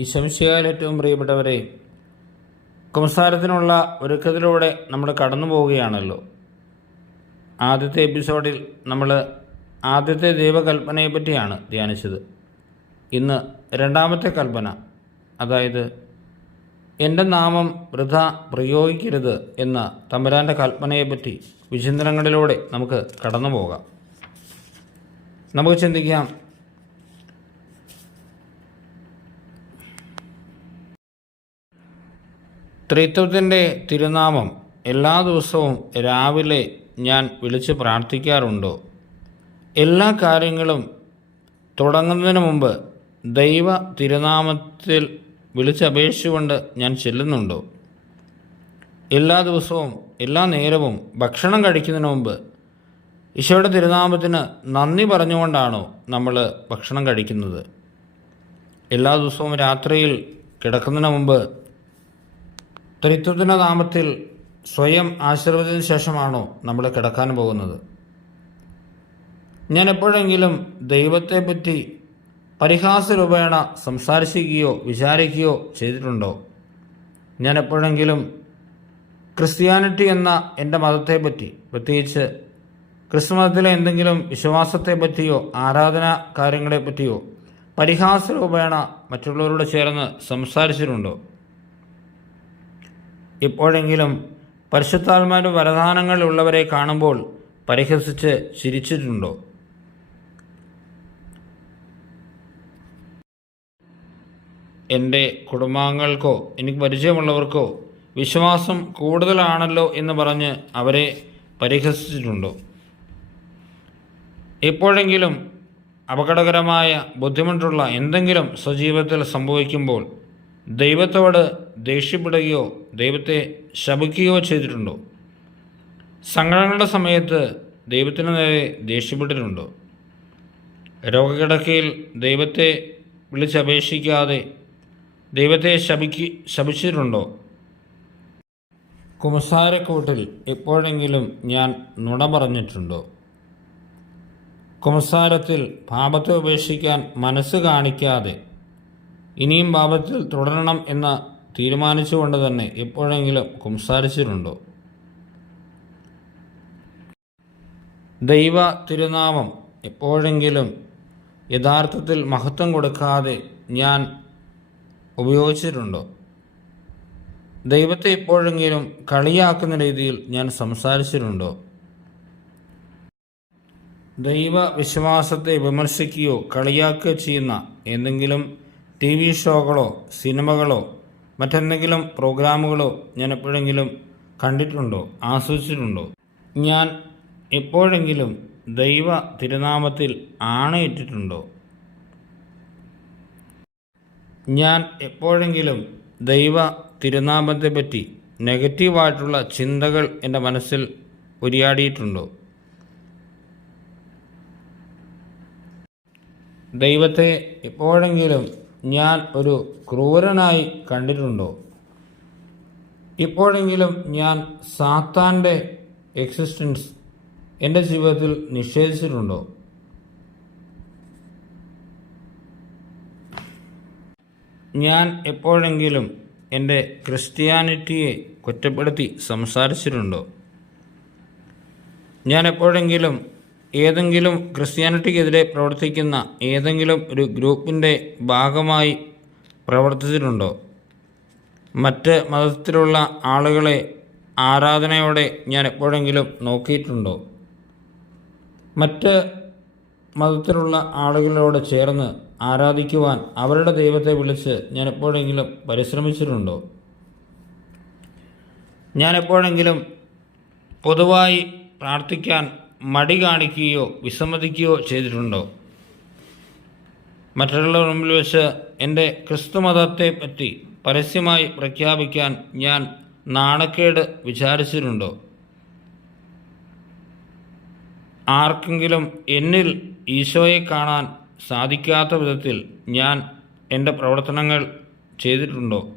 ഈശംശിയാൽ ഏറ്റവും പ്രിയപ്പെട്ടവരെ കുംസാരത്തിനുള്ള ഒരുക്കത്തിലൂടെ നമ്മൾ കടന്നു പോവുകയാണല്ലോ. ആദ്യത്തെ എപ്പിസോഡിൽ നമ്മൾ ആദ്യത്തെ ദൈവകൽപ്പനയെ പറ്റിയാണ് ധ്യാനിച്ചത്. ഇന്ന് രണ്ടാമത്തെ കൽപ്പന അതായത് എന്റെ നാമം വൃഥ പ്രയോഗിക്കരുത് എന്ന തമ്പുരാന്റെ കൽപ്പനയെപ്പറ്റി വിചിന്തനങ്ങളിലൂടെ നമുക്ക് കടന്നു പോകാം. നമുക്ക് ചിന്തിക്കാം ത്രിത്വത്തിന്റെ തിരുനാമം എല്ലാ ദിവസവും രാവിലെ ഞാൻ വിളിച്ച് പ്രാർത്ഥിക്കാറുണ്ടോ? എല്ലാ കാര്യങ്ങളും തുടങ്ങുന്നതിന് മുമ്പ് ദൈവ തിരുനാമത്തിൽ വിളിച്ചപേക്ഷിച്ചുകൊണ്ട് ഞാൻ ചെല്ലുന്നുണ്ടോ? എല്ലാ ദിവസവും എല്ലാ നേരവും ഭക്ഷണം കഴിക്കുന്നതിന് മുമ്പ് ഈശോയുടെ തിരുനാമത്തിന് നന്ദി പറഞ്ഞുകൊണ്ടാണോ നമ്മൾ ഭക്ഷണം കഴിക്കുന്നത്? എല്ലാ ദിവസവും രാത്രിയിൽ കിടക്കുന്നതിന് മുമ്പ് ത്രിത്വത്തിന്റെ നാമത്തിൽ സ്വയം ആശീർവദിച്ചതിന് ശേഷമാണോ നമ്മൾ കിടക്കാൻ പോകുന്നത്? ഞാൻ എപ്പോഴെങ്കിലും ദൈവത്തെപ്പറ്റി പരിഹാസ രൂപേണ സംസാരിക്കുകയോ വിചാരിക്കുകയോ ചെയ്തിട്ടുണ്ടോ? ഞാൻ എപ്പോഴെങ്കിലും ക്രിസ്ത്യാനിറ്റി എന്ന എന്റെ മതത്തെപ്പറ്റി പ്രത്യേകിച്ച് ക്രിസ്തു മതത്തിലെ എന്തെങ്കിലും വിശ്വാസത്തെപ്പറ്റിയോ ആരാധനാ കാര്യങ്ങളെപ്പറ്റിയോ പരിഹാസ പരിഹാസരൂപേണ മറ്റുള്ളവരോട് ചേർന്ന് സംസാരിച്ചിട്ടുണ്ടോ? ഇപ്പോഴെങ്കിലും പരിശുദ്ധാത്മാരുടെ വരദാനങ്ങളുള്ളവരെ കാണുമ്പോൾ പരിഹസിച്ച് ചിരിച്ചിട്ടുണ്ടോ? എന്റെ കുടുംബാംഗങ്ങൾക്കോ എനിക്ക് പരിചയമുള്ളവർക്കോ വിശ്വാസം കൂടുതലാണല്ലോ എന്ന് പറഞ്ഞ് അവരെ പരിഹസിച്ചിട്ടുണ്ടോ? എപ്പോഴെങ്കിലും അപകടകരമായ ബുദ്ധിമുട്ടുള്ള എന്തെങ്കിലും സജീവത്തിൽ സംഭവിക്കുമ്പോൾ ദൈവത്തോട് ദേഷ്യപ്പെടുകയോ ദൈവത്തെ ശപിക്കുകയോ ചെയ്തിട്ടുണ്ടോ? സങ്കടങ്ങളുടെ സമയത്ത് ദൈവത്തിന് നേരെ ദേഷ്യപ്പെട്ടിട്ടുണ്ടോ? രോഗകിടക്കയിൽ ദൈവത്തെ വിളിച്ചപേക്ഷിക്കാതെ ദൈവത്തെ ശപിക്ക് ശപിച്ചിട്ടുണ്ടോ? കുമസാരക്കൂട്ടിൽ എപ്പോഴെങ്കിലും ഞാൻ നുണ പറഞ്ഞിട്ടുണ്ടോ? കുമസാരത്തിൽ പാപത്തെ ഉപേക്ഷിക്കാൻ മനസ്സ് കാണിക്കാതെ ഇനിയും പാപത്തിൽ തുടരണം എന്ന് തീരുമാനിച്ചുകൊണ്ട് തന്നെ എപ്പോഴെങ്കിലും കുംസാരിച്ചിട്ടുണ്ടോ? ദൈവ തിരുനാമം എപ്പോഴെങ്കിലും യഥാർത്ഥത്തിൽ മഹത്വം കൊടുക്കാതെ ഞാൻ ഉപയോഗിച്ചിട്ടുണ്ടോ? ദൈവത്തെ എപ്പോഴെങ്കിലും കളിയാക്കുന്ന രീതിയിൽ ഞാൻ സംസാരിച്ചിട്ടുണ്ടോ? ദൈവ വിശ്വാസത്തെ വിമർശിക്കുകയോ കളിയാക്കുകയോ ചെയ്യുന്ന എന്തെങ്കിലും ടി വി ഷോകളോ സിനിമകളോ മറ്റെന്തെങ്കിലും പ്രോഗ്രാമുകളോ ഞാൻ എപ്പോഴെങ്കിലും കണ്ടിട്ടുണ്ടോ ആസ്വദിച്ചിട്ടുണ്ടോ? ഞാൻ എപ്പോഴെങ്കിലും ദൈവ തിരുനാമത്തിൽ ആണയിട്ടിട്ടുണ്ടോ? ഞാൻ എപ്പോഴെങ്കിലും ദൈവ തിരുനാമത്തെ തിരുനാമത്തെപ്പറ്റി നെഗറ്റീവായിട്ടുള്ള ചിന്തകൾ എന്റെ മനസ്സിൽ ഉരിയാടിയിട്ടുണ്ടോ? ദൈവത്തെ എപ്പോഴെങ്കിലും ഞാൻ ഒരു ക്രൂരനായി കണ്ടിട്ടുണ്ടോ? ഇപ്പോഴെങ്കിലും ഞാൻ സാത്താന്റെ എക്സിസ്റ്റൻസ് എന്റെ ജീവിതത്തിൽ നിഷേധിച്ചിട്ടുണ്ടോ? ഞാൻ എപ്പോഴെങ്കിലും എന്റെ ക്രിസ്ത്യാനിറ്റിയെ കുറ്റപ്പെടുത്തി സംസാരിച്ചിട്ടുണ്ടോ? ഞാൻ എപ്പോഴെങ്കിലും ഏതെങ്കിലും ക്രിസ്ത്യാനിറ്റിക്കെതിരെ പ്രവർത്തിക്കുന്ന ഏതെങ്കിലും ഒരു ഗ്രൂപ്പിന്റെ ഭാഗമായി പ്രവർത്തിച്ചിട്ടുണ്ടോ? മറ്റ് മതത്തിലുള്ള ആളുകളെ ആരാധനയോടെ ഞാൻ എപ്പോഴെങ്കിലും നോക്കിയിട്ടുണ്ടോ? മറ്റ് മതത്തിലുള്ള ആളുകളോട് ചേർന്ന് ആരാധിക്കുവാൻ അവരുടെ ദൈവത്തെ വിളിച്ച് ഞാൻ എപ്പോഴെങ്കിലും പരിശ്രമിച്ചിട്ടുണ്ടോ? ഞാൻ എപ്പോഴെങ്കിലും പൊതുവായി പ്രാർത്ഥിക്കാൻ മടി കാണിക്കുകയോ വിസമ്മതിക്കുകയോ ചെയ്തിട്ടുണ്ടോ? മറ്റുള്ളവർ മുമ്പിൽ വെച്ച് എന്റെ ക്രിസ്തുമതത്തെ പറ്റി പരസ്യമായി പ്രഖ്യാപിക്കാൻ ഞാൻ നാണക്കേട് വിചാരിച്ചിട്ടുണ്ടോ? ആർക്കെങ്കിലും എന്നിൽ ഈശോയെ കാണാൻ സാധിക്കാത്ത വിധത്തിൽ ഞാൻ എന്റെ പ്രവർത്തനങ്ങൾ ചെയ്തിട്ടുണ്ടോ?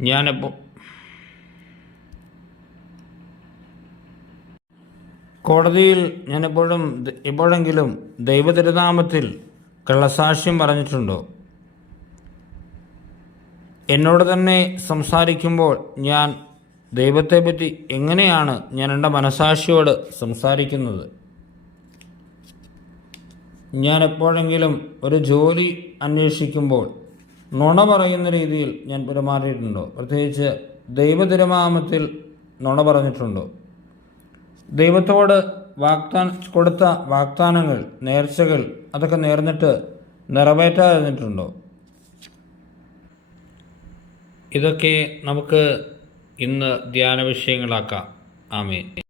ഞാനെപ്പോൾ കോടതിയിൽ ഞാൻ എപ്പോഴും എപ്പോഴെങ്കിലും ദൈവതിരുനാമത്തിൽ കള്ളസാക്ഷ്യം പറഞ്ഞിട്ടുണ്ടോ? എന്നോട് തന്നെ സംസാരിക്കുമ്പോൾ ഞാൻ ദൈവത്തെപ്പറ്റി എങ്ങനെയാണ് ഞാൻ എന്റെ മനസാക്ഷിയോട് സംസാരിക്കുന്നത്? ഞാൻ എപ്പോഴെങ്കിലും ഒരു ജോലി അന്വേഷിക്കുമ്പോൾ നുണ പറയുന്ന രീതിയിൽ ഞാൻ പെരുമാറിയിട്ടുണ്ടോ? പ്രത്യേകിച്ച് ദൈവതിരുമാമത്തിൽ നുണ പറഞ്ഞിട്ടുണ്ടോ? ദൈവത്തോട് വാഗ്ദാന കൊടുത്ത വാഗ്ദാനങ്ങൾ നേർച്ചകൾ അതൊക്കെ നേർന്നിട്ട് നിറവേറ്റാതിരുന്നിട്ടുണ്ടോ? ഇതൊക്കെ നമുക്ക് ഇന്ന് ധ്യാന വിഷയങ്ങളാക്കാം. ആമേ